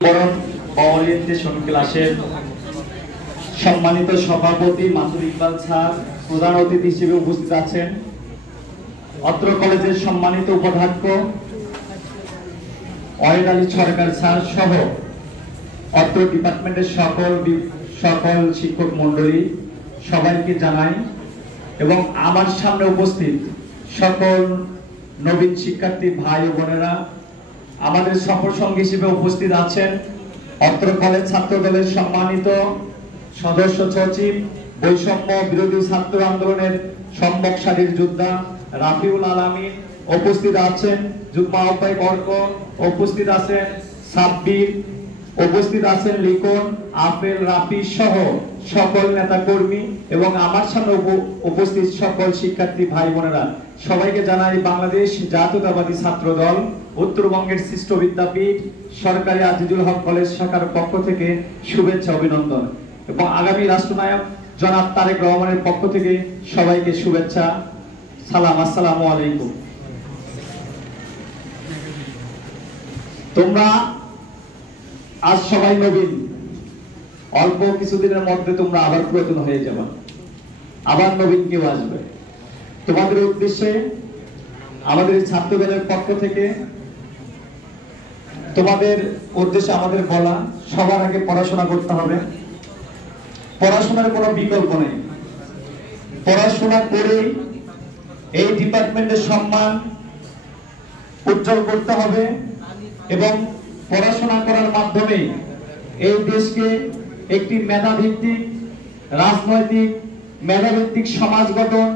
বরণ ওরিয়েন্টেশন ক্লাসের সম্মানিত সভাপতি মাসুদ ইকবাল স্যার প্রধান অতিথি হিসেবে উপস্থিত আছেন। অত্র কলেজের সম্মানিত উপাধ্যক্ষ ওয়াহিদ আলী সরকার স্যার সহ অত্র ডিপার্টমেন্টের সকল শিক্ষক মণ্ডলী সবাইকে জানাই, এবং আমার সামনে উপস্থিত সকল নবীন শিক্ষার্থী ভাই ও বোনেরা, আমাদের সফর সঙ্গী হিসেবে উপস্থিত আছেন অত্র কলেজ ছাত্র দলের সম্মানিত সদস্য সচিব, বৈষম্য বিরোধী ছাত্র আন্দোলনের সম্মুখ সারির যোদ্ধা রাফিউল আলামিন, উপস্থিত আছেন যুগ্ম আহ্বায়ক অর্ক, উপস্থিত আছেন সাব্বির, উপস্থিত আছেন লিখন, আপেল, রাফি সহ সকল নেতা কর্মী এবং আমার সামনে উপস্থিত সকল শিক্ষার্থী ভাই বোনেরা, সবাইকে জানাই বাংলাদেশ জাতীয়তাবাদী ছাত্র দল উত্তরবঙ্গের সৃষ্ট বিদ্যাপীঠ সরকারি আজিজুল হক কলেজ শাখার পক্ষ থেকে শুভেচ্ছা অভিনন্দন, এবং আগামী রাষ্ট্রনায়ক জনাব তারেক রহমানের পক্ষ থেকে সবাইকে শুভেচ্ছা, সালাম, আসসালামু আলাইকুম। তোমরা আজ সবাই নবীন, অল্প কিছুদিনের মধ্যে তোমরা আবার পুরাতন হয়ে যাবে, আবার নবীন কেউ আসবে। তোমাদের উদ্দেশ্যে আমাদের ছাত্র দলের পক্ষ থেকে তোমাদের উদ্দেশ্যে আমাদের বলা, সবার আগে পড়াশোনা করতে হবে। পড়াশোনার কোনো বিকল্প নেই। পড়াশোনা করে এই ডিপার্টমেন্টের সম্মান উজ্জ্বল করতে হবে, এবং পড়াশোনা করার মাধ্যমে এই দেশকে একটি মেধাভিত্তিক রাজনৈতিক, মেধাভিত্তিক সমাজ গঠন,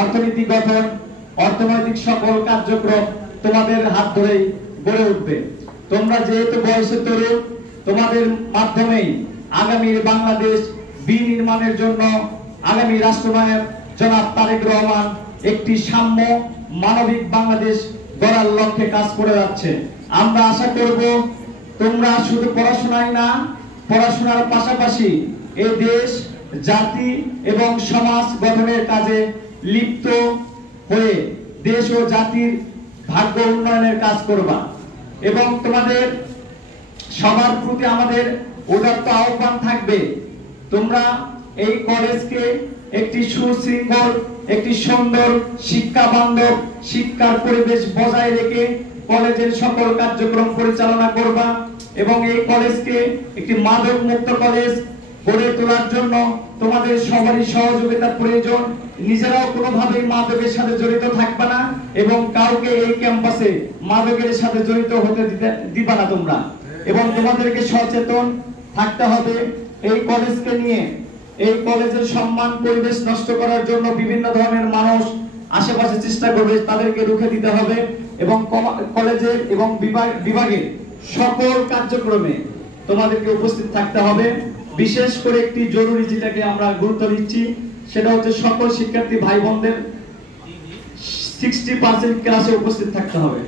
অর্থনীতি গঠন, অর্থনৈতিক সকল কার্যক্রম তোমাদের হাত ধরেই গড়ে উঠবে। তোমরা যেহেতু বয়সে তরুণ, তোমাদের মাধ্যমেই আগামীর বাংলাদেশ বিনির্মাণের জন্য আগামী রাষ্ট্রনায়ক জনাব তারেক রহমান একটি সাম্য মানবিক বাংলাদেশ গড়ার লক্ষ্যে কাজ করে যাচ্ছে। আমরা আশা করব তোমরা শুধু পড়াশোনায় না, পড়াশোনার পাশাপাশি এই দেশ, জাতি এবং সমাজ গঠনের কাজে লিপ্ত হয়ে দেশ ও জাতির ভাগ্য উন্নয়নের কাজ করবা। এবং তোমাদের সবার প্রতি আমাদের উদাত্ত আহ্বান থাকবে, তোমরা এই কলেজকে একটি সুশৃঙ্খল, একটি সুন্দর শিক্ষা বান্ধব শিক্ষার পরিবেশ বজায় রেখে কলেজের সকল কার্যক্রম পরিচালনা করবা, এবং এই কলেজকে একটি মাদক মুক্ত কলেজ গড়ে তোলার জন্য তোমাদের সবারই সহযোগিতার প্রয়োজন। নিজেরাও কোনোভাবেই মাদকের সাথে জড়িত থাকবে না, এবং কাউকে এই ক্যাম্পাসে মাদকের সাথে জড়িত হতে দিবা না তোমরা। এবং তোমাদেরকে সচেতন থাকতে হবে এই কলেজকে নিয়ে। এই কলেজের সম্মান পরিবেশ নষ্ট করার জন্য বিভিন্ন ধরনের মানুষ আশেপাশে চেষ্টা করবে, তাদেরকে রুখে দিতে হবে, এবং কলেজের এবং বিভাগের সকল কার্যক্রমে তোমাদেরকে উপস্থিত থাকতে হবে। বিশেষ করে একটি জরুরি যেটাকে আমরা গুরুত্ব দিচ্ছি, সেটা হচ্ছে সকল শিক্ষার্থী ভাই বোনদের 60% ক্লাসে উপস্থিত থাকতে হবে।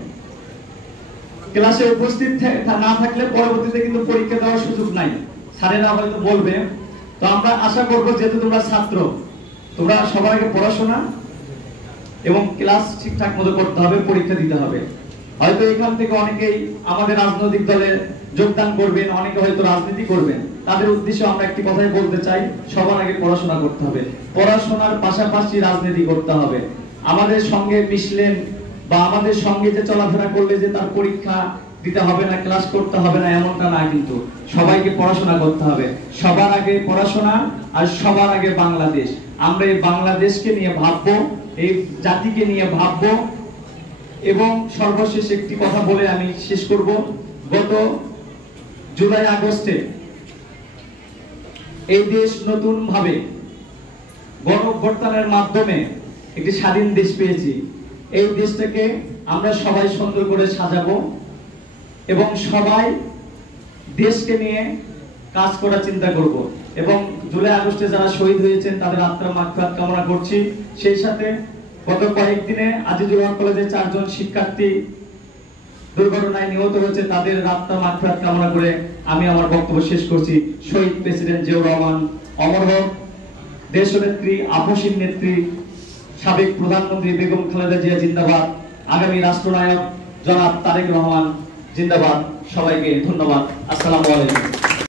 ক্লাসে উপস্থিত না থাকলে পরবর্তীতে কিন্তু পরীক্ষা দেওয়ার সুযোগ নাই, স্যারেরা হয়তো বলবে। তো আমরা আশা করবো, যেহেতু তোমরা ছাত্র, তোমরা সবার আগে পড়াশোনা এবং ক্লাস ঠিকঠাক মতো করতে হবে, পরীক্ষা দিতে হবে। হয়তো এখান থেকে অনেকেই আমাদের রাজনৈতিক দলে যোগদান করবেন, অনেকে হয়তো রাজনীতি করবেন। তাদের উদ্দেশ্যে আমরা একটি কথাই বলতে চাই, সবার আগে পড়াশোনা করতে হবে, পড়াশোনার পাশাপাশি রাজনীতি করতে হবে। আমাদের সঙ্গে মিশলেন বা আমাদের সঙ্গে যে চলাফেরা করলে যে তার পরীক্ষা দিতে হবে না, ক্লাস করতে হবে না, এমনটা না। কিন্তু সবাইকে পড়াশোনা করতে হবে। সবার আগে পড়াশোনা, আর সবার আগে বাংলাদেশ। আমরা এই বাংলাদেশকে নিয়ে ভাববো, এই জাতিকে নিয়ে ভাববো। এবং সর্বশেষ একটি কথা বলে আমি শেষ করব। গত জুলাই আগস্টে এই দেশ নতুন ভাবে গণঅভ্যুত্থানের মাধ্যমে একটি স্বাধীন দেশ পেয়েছি। এই দেশটাকে আমরা সবাই সুন্দর করে সাজাবো, এবং সবাই দেশকে নিয়ে কাজ করার চিন্তা করব। এবং জুলাই আগস্টে যারা শহীদ হয়েছেন তাদের আত্মার মাগফিরাত কামনা করছি। সেই সাথে গত কয়েকদিনে আজিজুল হক কলেজের 4 জন শিক্ষার্থী দুর্ঘটনায় নিহত হয়েছে, তাদের আত্মার মাগফিরাত কামনা করে আমি আমার বক্তব্য শেষ করছি। শহীদ প্রেসিডেন্ট জিয়াউর রহমান অমর হোক, দেশনেত্রী আপসীন নেত্রী সাবেক প্রধানমন্ত্রী বেগম খালেদা জিয়া জিন্দাবাদ, আগামী রাষ্ট্রনায়ক জনাব তারেক রহমান জিন্দাবাদ। সবাইকে ধন্যবাদ। আসসালামু আলাইকুম।